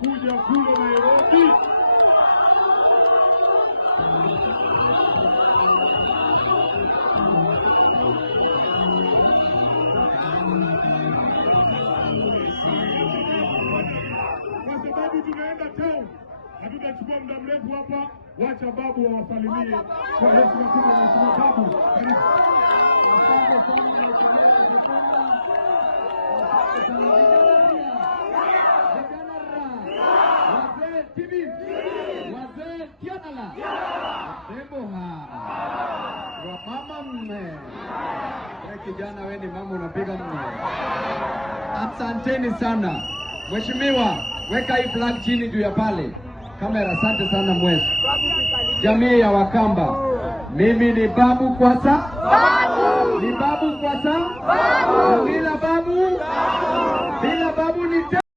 kuja kule Nairobi. Kwa sababu tunaenda town, hatutachukua muda mrefu hapa. Wacha babu wawasalimie kwa heshima kubwa. Mheshimiwa babu, karibu. Asante sana Mheshimiwa Kipenda. Wazee TV, wazee Kianala, Seboha, wamama mme. Kijana wewe ni mama unapiga mme. Asanteni sana. Mheshimiwa, weka hii flag chini juu ya pale. Kamera, asante sana mwezi. Jamii ya Wakamba. Mimi ni Babu Kwasa. Babu. Ni Babu Kwasa. Babu. Bila babu.